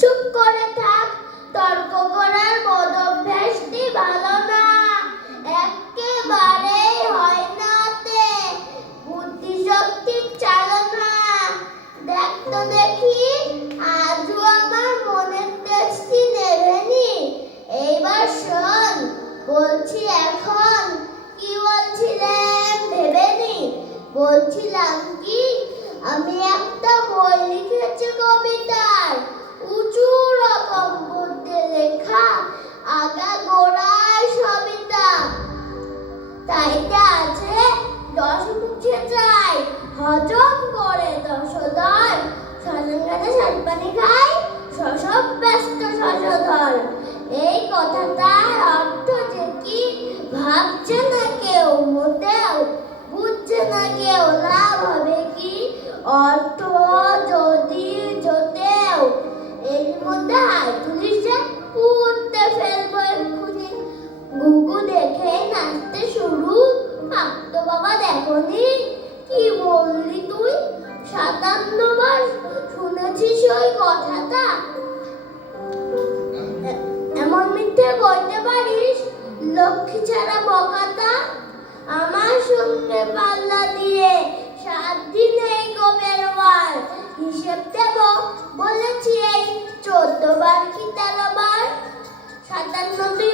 চুপ করে থাক, তর্ক করার বদ অভ্যাসটি ভালো না, একেবারেই হয় না তে বুদ্ধিশক্তির চালনা। দেখ তো দেখি আজও আমার মনের তেজটি নেভেনি। এইবার শোন, বলছি এখন, কি বলছিলেন ভেবে নি। বলছিলাম কি, আমি একটা বই লিখেছি কবিতার, উঁচু রকম বুদ্ধি লেখা, আগা গোড়ায় সবিতা। তাইতে আছে 10 মুখে চাই, হজম করে 10 দল, শ্মশানঘাটে সাতপানি খাই, শশব ব্যস্ত শশধর। এই কথাটার অর্থ যে কি ভাবছে না কেউ মোটেও, বুঝছে না কেউ লাভ হবে কি, অর্থ যদি জোটেও। এর মধ্যে হাই তুলিসে পুঁতে ফেলবো এক্ষুনি। গুগু দেখে নাচতে শুরু, থাকতো বাবা দেখনি। কি বললি তুই? 57 বার শুনেছিস ওই কথাটা? এমন মিথ্যে বলতে পারিস, লক্ষ্মী ছাড়া বকাটা। আমার সঙ্গে পাল্লা দিয়ে 7 দিন এই গোবের বার, হিসেব দেব বলেছি এই 14 বার কি 13 বার। 97